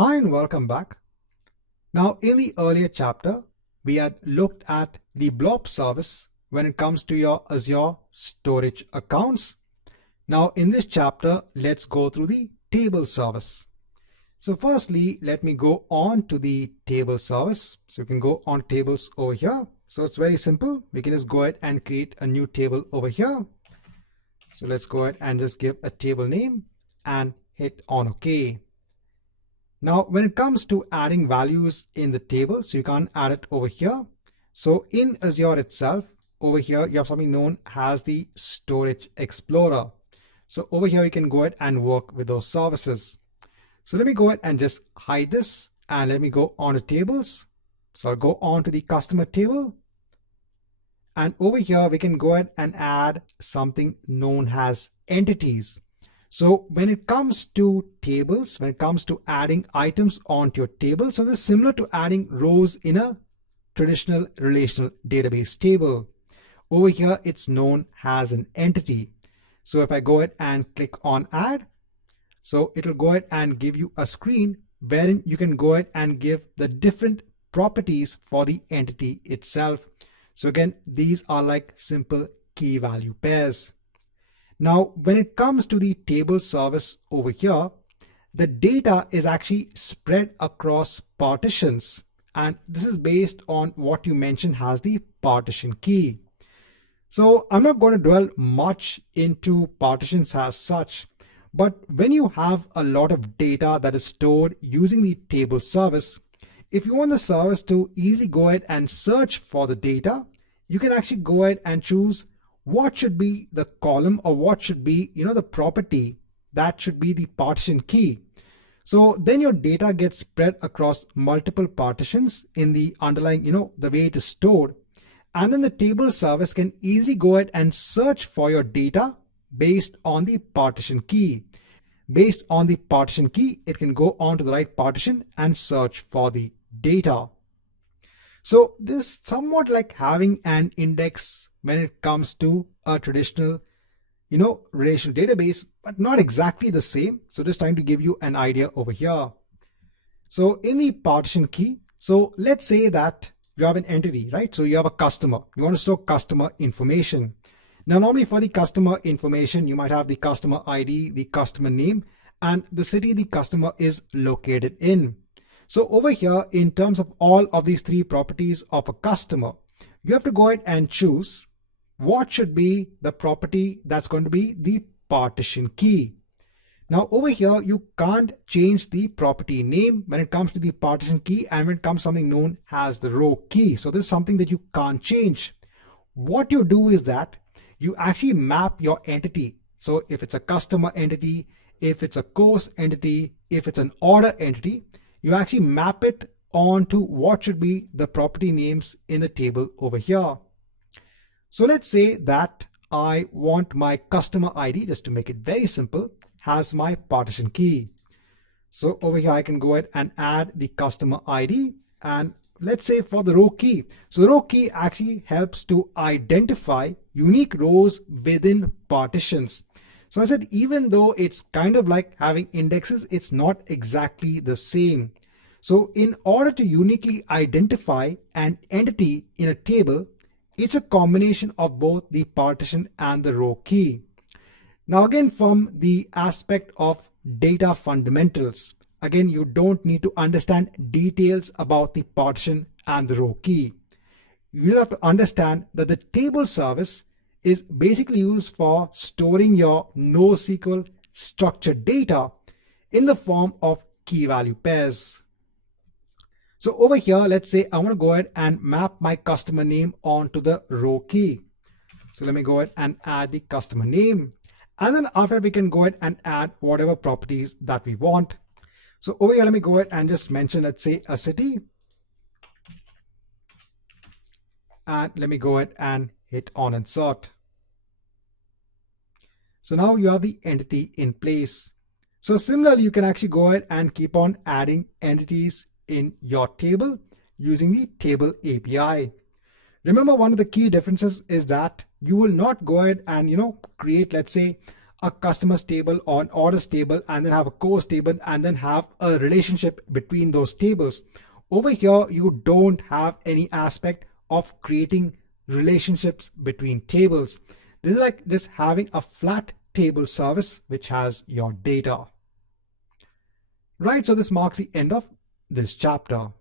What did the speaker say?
Hi and welcome back. Now in the earlier chapter, we had looked at the blob service when it comes to your Azure storage accounts. Now in this chapter, let's go through the table service. So firstly, let me go on to the table service. So you can go on tables over here. So it's very simple. We can just go ahead and create a new table over here. So let's go ahead and just give a table name and hit on OK. Now, when it comes to adding values in the table, so you can't add it over here. So in Azure itself, over here, you have something known as the Storage Explorer. So over here, you can go ahead and work with those services. So let me go ahead and just hide this and let me go on to tables. So I'll go on to the customer table. And over here, we can go ahead and add something known as entities. So when it comes to tables, when it comes to adding items onto your table, so this is similar to adding rows in a traditional relational database table. Over here, it's known as an entity. So if I go ahead and click on add, so it'll go ahead and give you a screen wherein you can go ahead and give the different properties for the entity itself. So again, these are like simple key value pairs. Now, when it comes to the table service over here, the data is actually spread across partitions. And this is based on what you mentioned as the partition key. So I'm not going to dwell much into partitions as such, but when you have a lot of data that is stored using the table service, if you want the service to easily go ahead and search for the data, you can actually go ahead and choose what should be the column or what should be, the property that should be the partition key. So then your data gets spread across multiple partitions in the underlying, the way it is stored. And then the table service can easily go ahead and search for your data based on the partition key. Based on the partition key, it can go on to the right partition and search for the data. So this is somewhat like having an index when it comes to a traditional, relational database, but not exactly the same. So just trying to give you an idea over here. So in the partition key, so let's say that you have an entity, right? So you have a customer. You want to store customer information. Now, normally for the customer information, you might have the customer ID, the customer name, and the city the customer is located in. So over here, in terms of all of these three properties of a customer, you have to go ahead and choose what should be the property that's going to be the partition key. Now over here, you can't change the property name when it comes to the partition key and when it comes to something known as the row key. So this is something that you can't change. What you do is that you actually map your entity. So if it's a customer entity, if it's a course entity, if it's an order entity, you actually map it onto what should be the property names in the table over here. So let's say that I want my customer ID, just to make it very simple, has my partition key. So over here, I can go ahead and add the customer ID. And let's say for the row key. So the row key actually helps to identify unique rows within partitions. So I said, even though it's kind of like having indexes, it's not exactly the same. So in order to uniquely identify an entity in a table, it's a combination of both the partition and the row key. Now again, from the aspect of data fundamentals, again, you don't need to understand details about the partition and the row key. You have to understand that the table service is basically used for storing your NoSQL structured data in the form of key value pairs. So over here, let's say I want to go ahead and map my customer name onto the row key. So let me go ahead and add the customer name. And then after we can go ahead and add whatever properties that we want. So over here, let me go ahead and just mention, let's say a city. And let me go ahead and hit on insert. So now you have the entity in place. So similarly, you can actually go ahead and keep on adding entities in your table using the table API. Remember, one of the key differences is that you will not go ahead and, create, let's say, a customers table or an orders table and then have a course table and then have a relationship between those tables. Over here, you don't have any aspect of creating relationships between tables. This is like just having a flat table service which has your data. Right, so this marks the end of this chapter.